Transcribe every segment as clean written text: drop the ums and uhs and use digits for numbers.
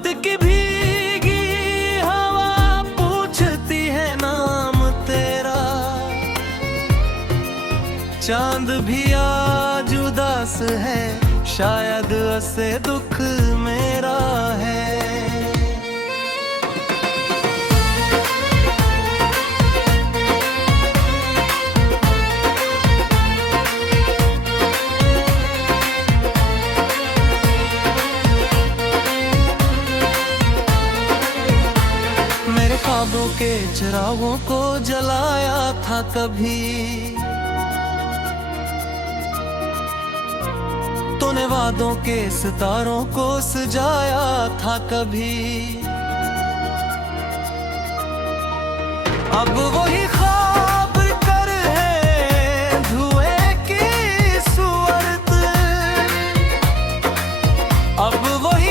रात की भीगी हवा पूछती है नाम तेरा। चांद भी आज उदास है, शायद ऐसे दुख मेरा है। ख्वाबों के चिरागों को जलाया था कभी, तूने वादों के सितारों को सजाया था कभी। अब वही ख्वाब कर है धुएं की सूरत, अब वही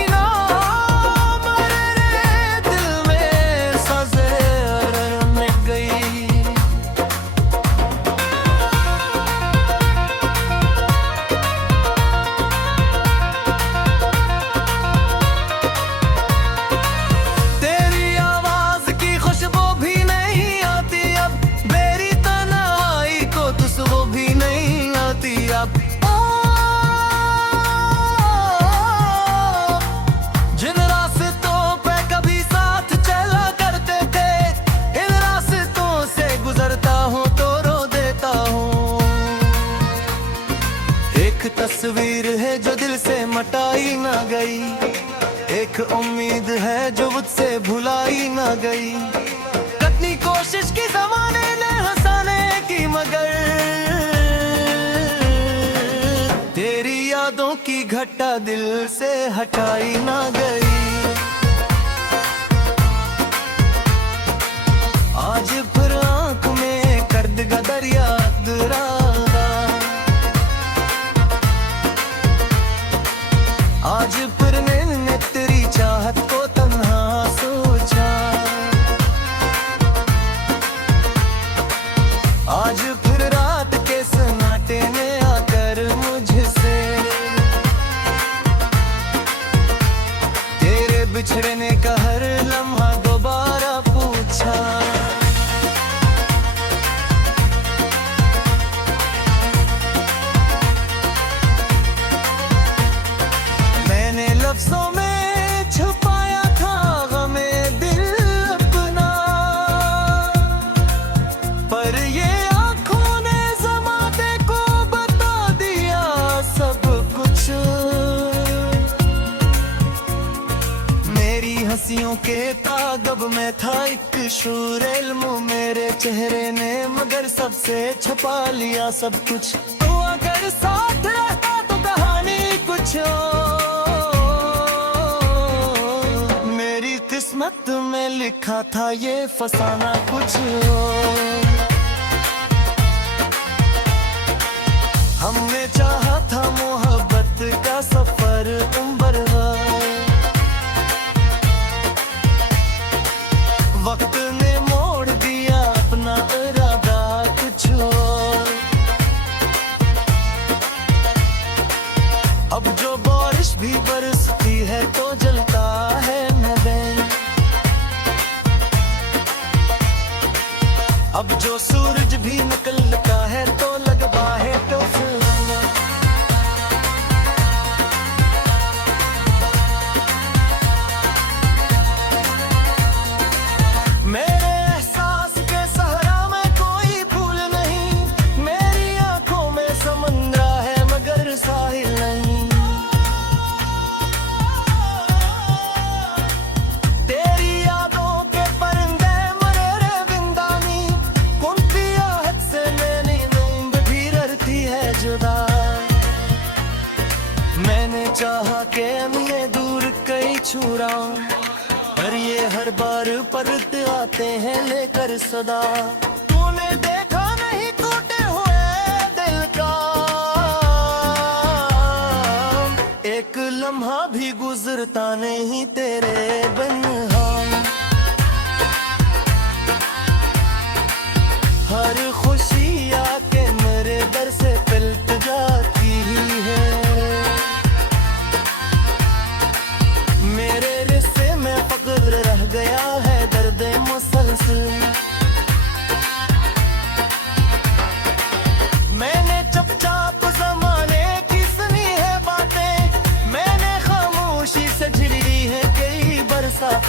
जिन रास्तों पे कभी साथ चला करते थे, इन रास्तों से गुजरता हूँ तो रो देता हूँ। एक तस्वीर है जो दिल से मटाई ना गई, एक उम्मीद है जो मुझसे भुलाई ना गई। कितनी कोशिश की ज़माने ने हंसाने की, मगर तेरी यादों की घटा दिल से हटाई ना गई। आज फिर आंख में कर्द का दरिया दुरादा, आज फिर मैंने तेरी चाहत को तन्हा सोचा। आज फिर रात के सन्नाटे ने आकर मुझसे तेरे बिछड़ने का हर लम्हा दोबारा पूछा। मैंने लफ्जों में छुपाया था गमे दिल अपना, पर ये आंखों ने ज़माने को बता दिया सब कुछ। मेरी हंसियों के तागब में था एक शूर इल्म मेरे चेहरे ने, मगर सबसे छुपा लिया सब कुछ। तो अगर साथ रहता तो कहानी कुछ किस्मत में लिखा था ये फसाना कुछ और। हमने चाहा था मोहब्बत का सफर उम्र भर, वक्त ने मोड़ दिया अपना इरादा कुछ और। अब जो बारिश भी बरसती है तो जलता है मैदान, अब जो सूरज भी निकलता है तो लगता है तो मेरे एहसास के सहरा में कोई फूल नहीं, मेरी आंखों में समुद्र है मगर साहिल नहीं। तेरी यादों के परिंदे मरे रे बिंदानी, कुंती आहट से मेरी नींद भी रही है जुदा। मैंने चाहा कि मैं दूर कहीं छुरा, पर ये हर बार परत आते हैं लेकर सदा। तूने देखा नहीं टूटे हुए दिल का एक लम्हा भी गुजरता नहीं तेरे बिन। हर खुशी आके मेरे दर से पिलट जाती है, मेरे रिश्ते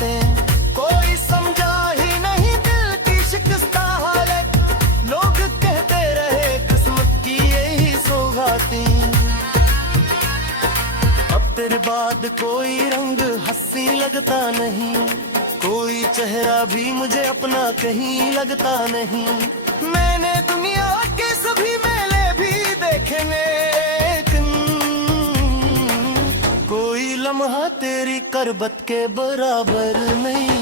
बातें, कोई समझा ही नहीं दिल की शिकस्ता हालत। लोग कहते रहे किस्मत की यही सौगाती। अब तेरे बाद कोई रंग हंसी लगता नहीं, कोई चेहरा भी मुझे अपना कहीं लगता नहीं। मैंने दुनिया के सभी मेले भी देखे लेकिन कोई लम्हा तेरी करबत के बराबर नहीं।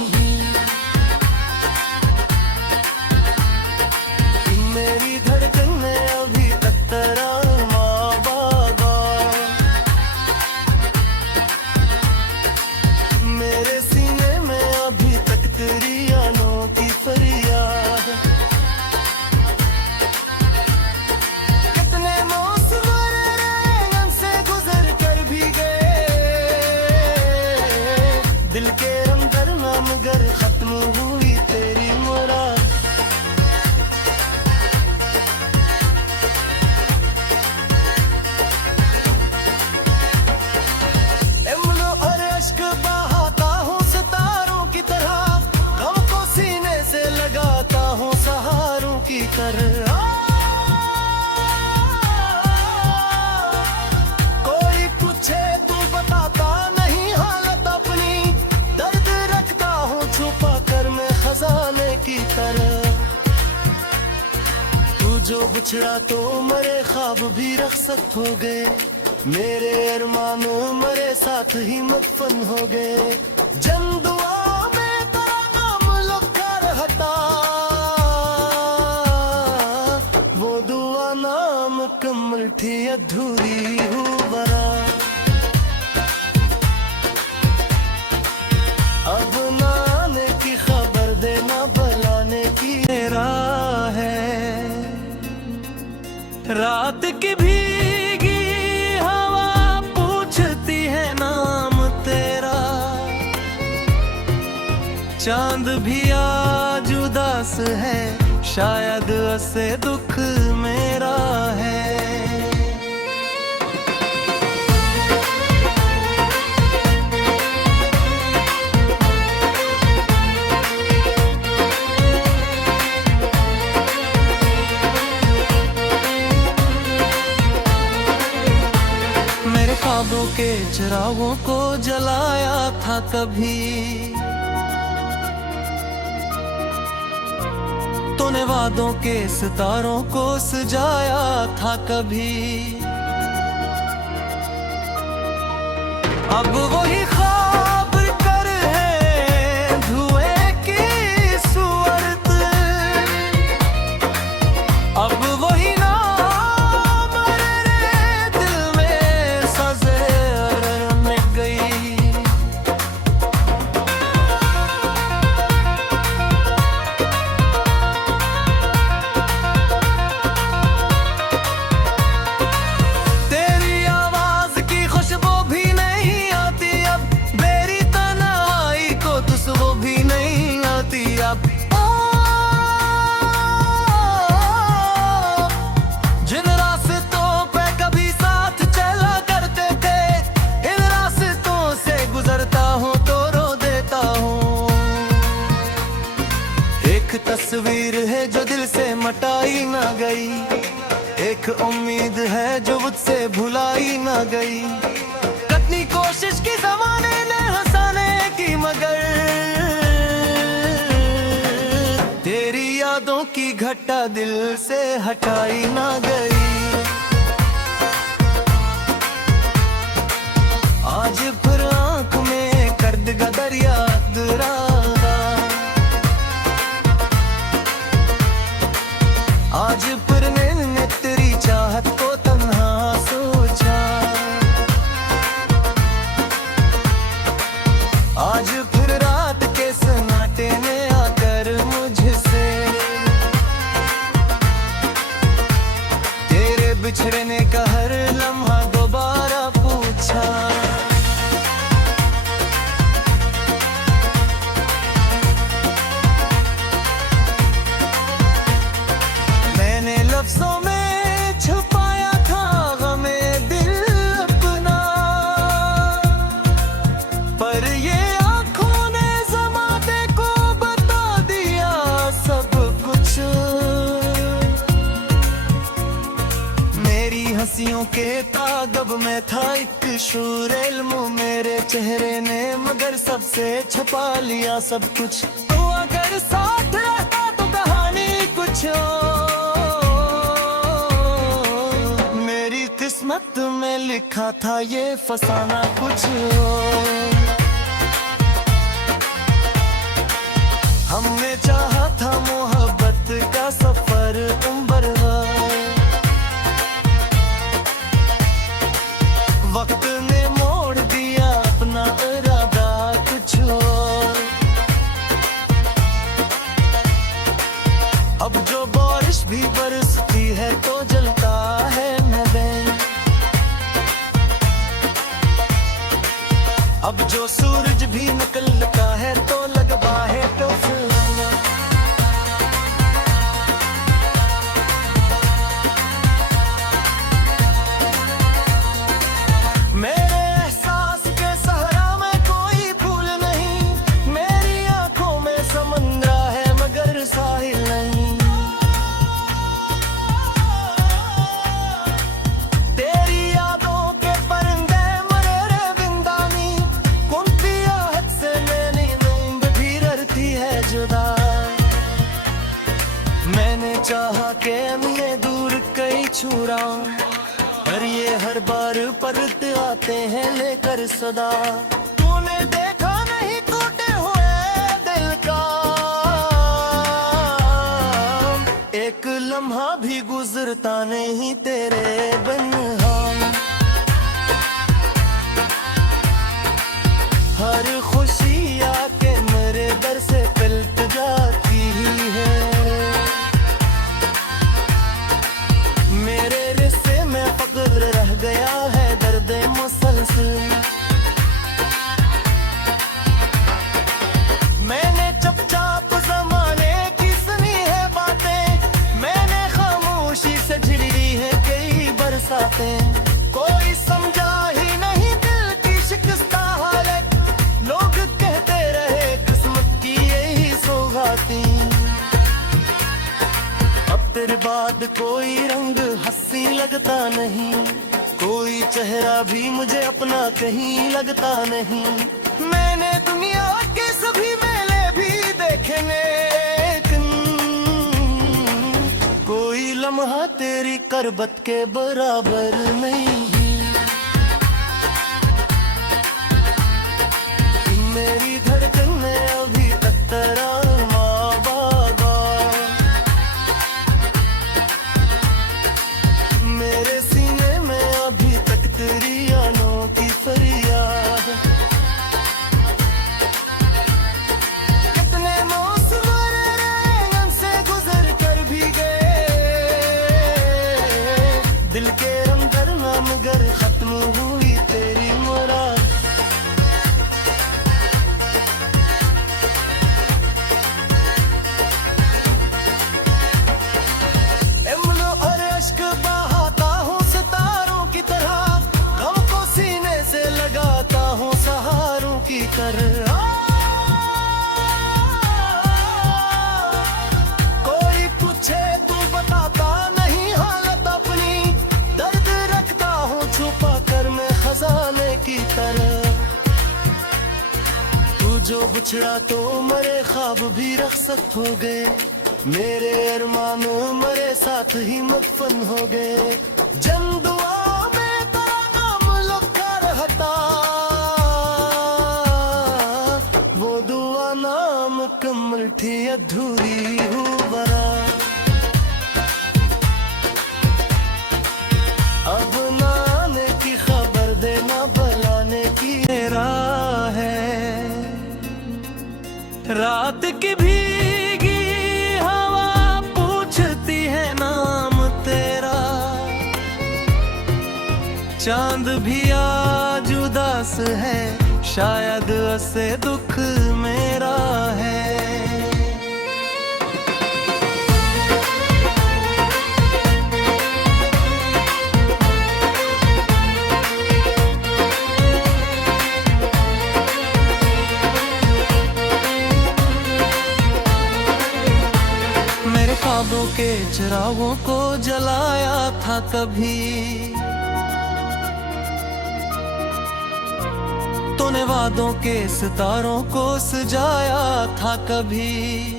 मेरी धड़कन में अभी तक तेरा माँ बाबा, मेरे सीने में अभी तक तेरी अनोखी फरियाद। कितने मौसम रेंगन से गुजर कर भी गए, दिल के अंदर ना मगर खत्म हुई तेरी मुराद। इम्न और अश्क बहाता हूँ सितारों की तरह, गम को सीने से लगाता हूँ सहारों की तरह। कोई पूछे तू बताता नहीं हालत अपनी, दर्द रखता हूँ छुपा कर मैं खजाने की तरह। तू जो बिछड़ा तो मरे ख्वाब भी रख्सत हो गए, मेरे अरमान मरे साथ ही मदफन हो गए। जन दुआ में तेरा नाम लिखा रहता, वो दुआ नाम कमल थी अधूरी हूँ बरा। अब ना आने की खबर देना बुलाने की मेरा है। रात की भीगी हवा पूछती है नाम तेरा, चांद भी आज उदास है, शायद ऐसे दुख मेरा है। मेरे ख्वाबों के चिरागों को जलाया था कभी, तूने वादों के सितारों को सजाया था कभी। अब वही ख्वाब कर है धुएं की सूरत, अब वही नाम मेरे दिल में सजे रन गई। तेरी आवाज की खुशबू भी नहीं आती अब, मेरी तन्हाई को खुशबू भी नहीं आती अब। जिन रास्तों पे कभी साथ चला करते थे, इन रास्तों से गुजरता हूँ तो रो देता हूँ। एक तस्वीर है जो दिल से मटाई ना गई, एक उम्मीद है जो मुझसे भुलाई ना गई। कितनी कोशिश की जमाने ने हंसाने की मगर तेरी यादों की घटा दिल से हटाई ना गई। आज फिर आंख में कर्द का दरिया दुरादा, आज फिर मैंने तेरी चाहत को तन्हा सोचा। आज फिर रात के सन्नाटे ने आकर मुझसे तेरे मैं था एक शूर इल्म मेरे चेहरे ने, मगर सबसे छुपा लिया सब कुछ। तो अगर साथ रहता तो कहानी कुछ और, मेरी किस्मत में लिखा था ये फसाना कुछ और। हमने चाहा था मोहब्बत का सफर उम्र भर, वक्त ने मोड़ दिया अपना इरादा कुछ और। अब जो बारिश भी बरसती है तो जलता है मैदान, अब जो सूरज भी निकलता है तो लगता है तूफान। मेरे एहसास के सहरा में कोई फूल नहीं, मेरी आंखों में समंदर है मगर साहिल नहीं। तेरी यादों के परिंदे मरे रे बिंदानी, कुंती आहट से मेरी नींद भी ररती है जुदा। मैंने चाहा कि मैं दूर कहीं छुराऊं, पर ये हर बार परत आते हैं लेकर सदा। तूने देखा नहीं टूटे हुए दिल का एक लम्हा भी गुजरता नहीं तेरे बिन। हर खुशी आके मेरे दर से पिलट जाती है, मेरे रिश्ते में फक्र रह गया है दर्द मुसलसल। मैंने चुपचाप जमाने की सुनी है बातें, मैंने खामोशी से झेली है कई बरसातें। कोई समझा ही नहीं दिल की शिकस्ता हालत, लोग कहते रहे किस्मत की यही सौगाती। अब तेरे बाद कोई रंग हंसी लगता नहीं, कोई चेहरा भी मुझे अपना कहीं लगता नहीं। मैंने दुनिया के सभी मेले भी देखे लेकिन कोई लम्हा तेरी करबत के बराबर नहीं। मेरी धड़कन में अभी तक तेरा माँ बाबा, मेरे सीने में अभी तक तेरी अनोखी फरियाद। कितने मौसम रेंगन से गुजर कर भी गए, दिल के अंदर ना मगर खत्म हुई तेरी मुराद। इम्न और अश्क बहाता हूँ सितारों की तरह, गम को सीने से लगाता हूँ सहारों की तरह। कोई पूछे तू बताता नहीं हालत अपनी, दर्द रखता हूँ छुपा कर मैं खजाने की तरह। तू जो बिछड़ा तो मरे ख्वाब भी रखसत हो गए, मेरे अरमान मरे साथ ही मदफन हो गए। जन दुआ में तेरा नाम लिखा रहता, वो दुआ नाम कमल थी अधूरी हूँ बरा। अब ना आने की खबर देना बुलाने की मेरा है, रात की भीगी हवा पूछती है नाम तेरा। चांद भी आज उदास है, शायद ऐसे दुख मेरा है। ख्वाबों के चिरागों को जलाया था कभी, तूने वादों के सितारों को सजाया था कभी,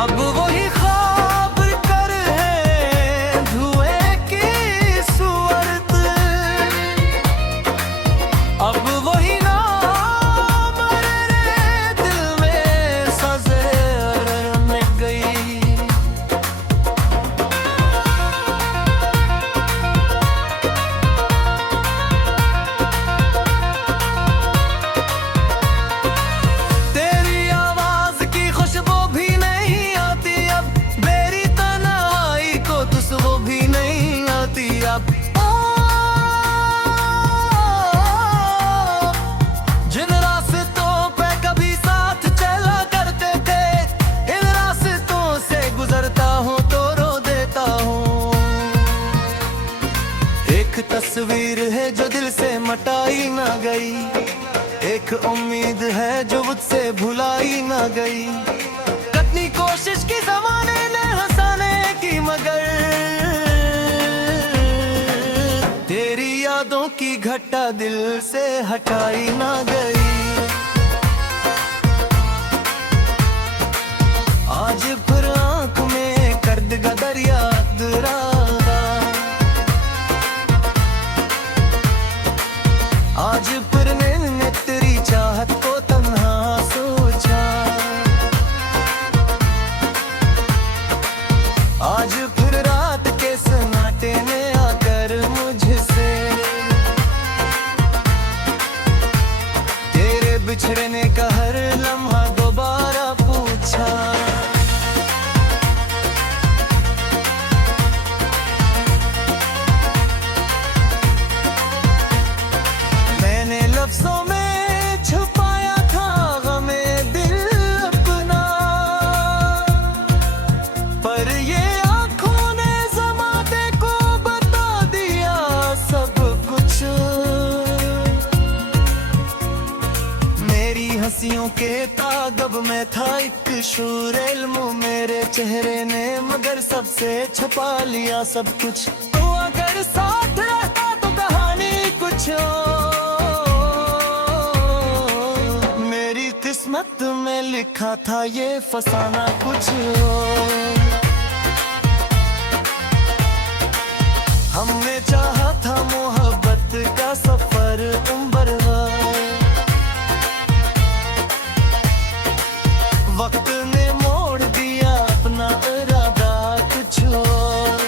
अब वही ख्वाब कर है धुएं की सूरत, अब वही नाम मेरे दिल में सजे रन गई। तेरी आवाज की खुशबू भी नहीं आती अब, मेरी तन्हाई को खुशबू भी नहीं आती अब। जिन रास्तों पे कभी साथ चला करते थे, इन रास्तों से गुजरता हूँ तो रो देता हूँ। एक तस्वीर है जो दिल से मटाई ना गई, एक उम्मीद है जो मुझसे भुलाई ना गई। कितनी कोशिश की जमाने ने हंसाने की, मगर तेरी यादों की घटा दिल से हटाई ना गई। आज फिर आंख में कर्द का दरिया दुरादा, आज फिर मैंने तेरी चाहत को तन्हा सोचा, आज फिर रात के सन्नाटे ने आकर मुझसे तेरे बिछड़ने का हर लम्हा दोबारा पूछा। मैंने लफ्जों में छुपाया था गमे दिल अपना, पर ये आंखों ने ज़माने को बता दिया सब कुछ। मेरी हंसियों के तागब में था एक शूर इल्म मेरे चेहरे ने, मगर सबसे छुपा लिया सब कुछ। तो अगर साथ रहता तो कहानी कुछ और, मेरी किस्मत में लिखा था ये फसाना कुछ और। हमने चाहा था मोहब्बत का सफर उम्र भर, वक्त ने मोड़ दिया अपना इरादा कुछ और।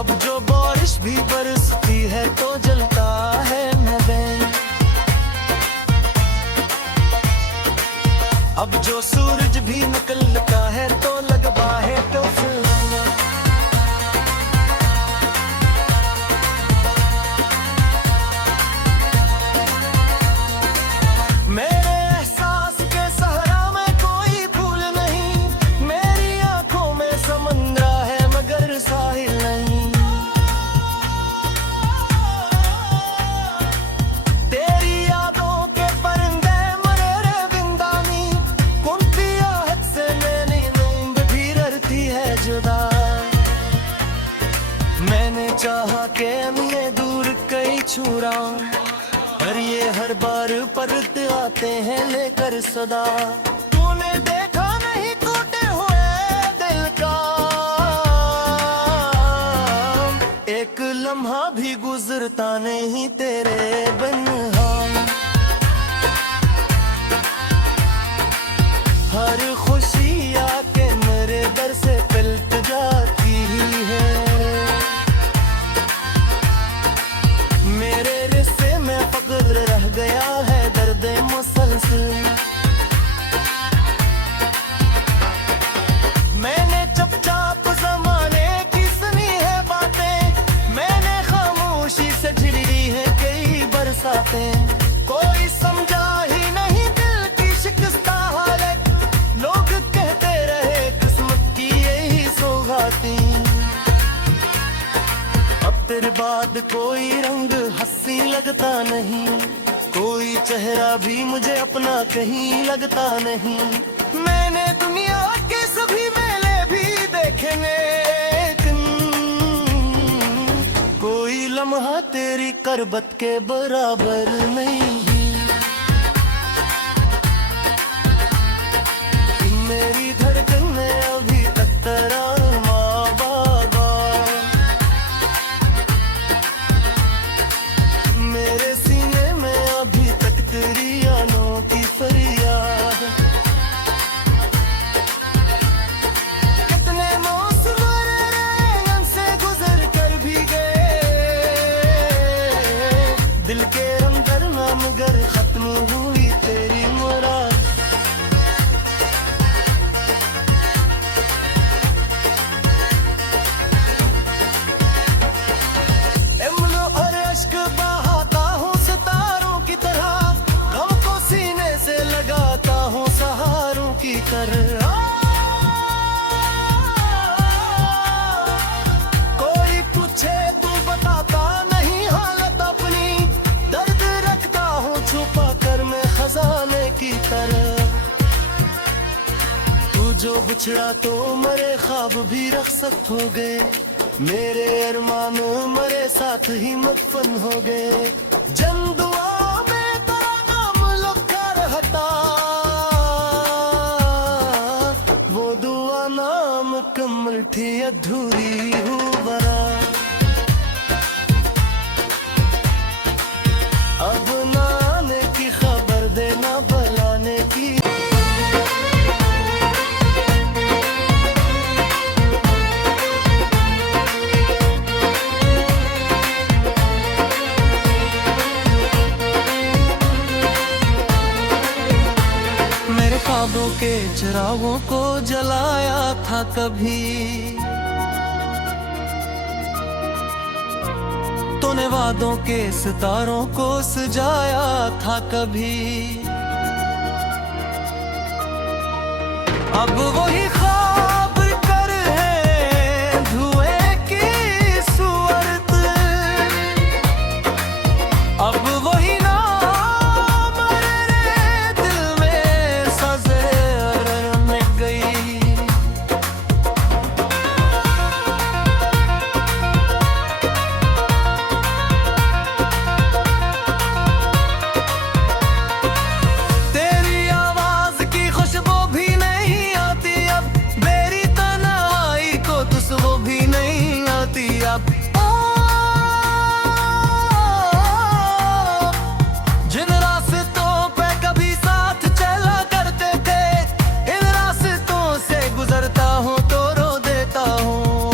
अब जो बारिश भी बरसती है तो जलता है मैदान, अब जो सूरज भी निकलता है तो लगता है तो फिर मेरे एहसास के सहरा में कोई भूल नहीं, मेरी आंखों में समंदर है मगर साहिल नहीं। तेरी यादों के परिंदे मरे रे विंदानी, कुंती आहट से मेरी नींद भी ररती है जुदा। मैंने चाहा कि मैं दूर कहीं छुड़ाऊं, पर ये हर बार परत आते हैं लेकर सदा। तूने देखा नहीं टूटे हुए दिल का एक लम्हा भी गुजरता नहीं तेरे बिन। हर खुशी आके मेरे दर से पिलट जाती है, मेरे रिश्ते में फक्र रह गया है दर्द मुसलसल। मैंने चुपचाप जमाने की सुनी है बातें, मैंने खामोशी से झेली है कई बरसातें। कोई समझा ही नहीं दिल की शिकस्ता हालत, लोग कहते रहे किस्मत की यही सौगाती। अब तेरे बाद कोई रंग हंसी लगता नहीं, कोई चेहरा भी मुझे अपना कहीं लगता नहीं। मैंने दुनिया के सभी मेले भी देखे लेकिन लम्हा तेरी करबत के बराबर नहीं। मेरी धड़कन में अभी तक तेरा माँ बाबा, मेरे सीने में अभी तक तेरी आनों की फरियाद। कितने मौसम रंग से गुजर कर भी गए, दिल के अंदर ना मगर खत्म हुई तेरी मुराद। बहाता हूँ सितारों की तरह, गम को सीने से लगाता हूँ सहारों की तरह। कोई पूछे तू बताता नहीं हालत अपनी, दर्द रखता हूँ छुपा कर मैं खजाने की तरह। तू जो बिछड़ा तो मरे ख्वाब भी रख्सत हो गए, मेरे अरमान मरे साथ ही मदफन हो गए। जन दुआ में तेरा नाम लिखा रहता, वो दुआ नाम कमल थी अधूरी हूँ बरा। अब ना आने की खबर देना बुलाने की। ख्वाबों के चिरागों को जलाया था कभी, तूने वादों के सितारों को सजाया था कभी। अब वही ख्वाब कर है धुएं की सूरत, अब वही जिन रास्तों पे कभी साथ चला करते थे, इन रास्तों से गुजरता हूँ तो रो देता हूँ।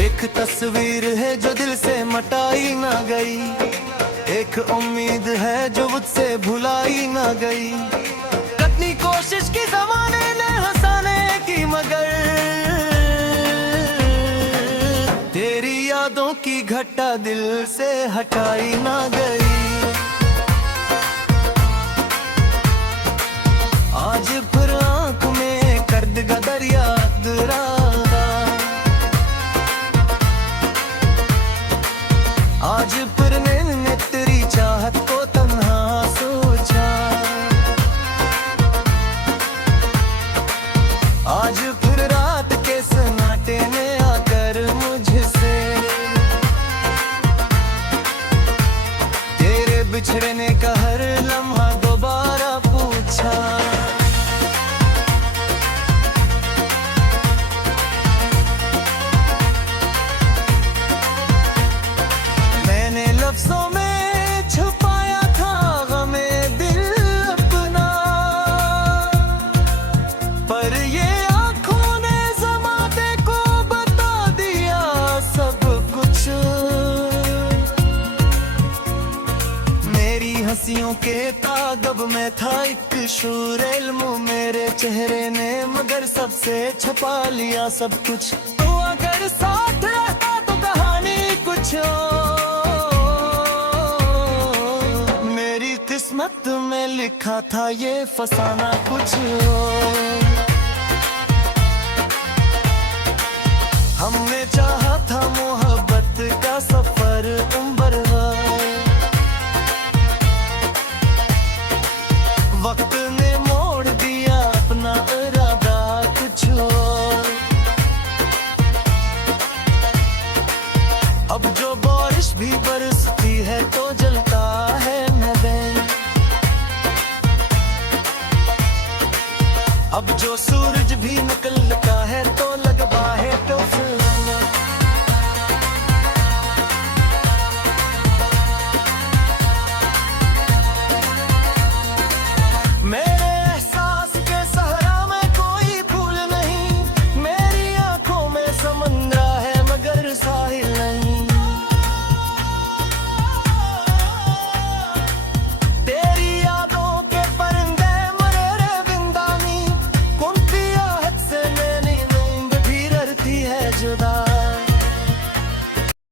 एक तस्वीर है जो दिल से मटाई ना गई, एक उम्मीद है जो मुझसे भुलाई ना गई। कितनी कोशिश की जमाने ने हंसाने की मगर तेरी यादों की घटा दिल से हटाई ना गई। आज फिर आंख में कर्द का दरिया दुरादा, आज फिर ने तेरी चाहत को तन्हा सोचा, आज फिर रात के सन्नाटे ने आकर मुझसे तेरे बिछड़ने का हर लम्हा दोबारा पूछा। मैंने लफ्जों में छुपाया था गमे दिल अपना, पर ये आँखों ने ज़माने को बता दिया सब कुछ। मेरी हंसियों के तागब में था एक शूर इल्म मेरे चेहरे ने, मगर सबसे छुपा लिया सब कुछ। तो अगर साथ रहता तो कहानी कुछ मेरी किस्मत में लिखा था ये फसाना कुछ। हमने चाहा था मोहब्बत का सफर उम्र भर, वक्त ने मोड़ दिया अपना इरादा कुछ और। भी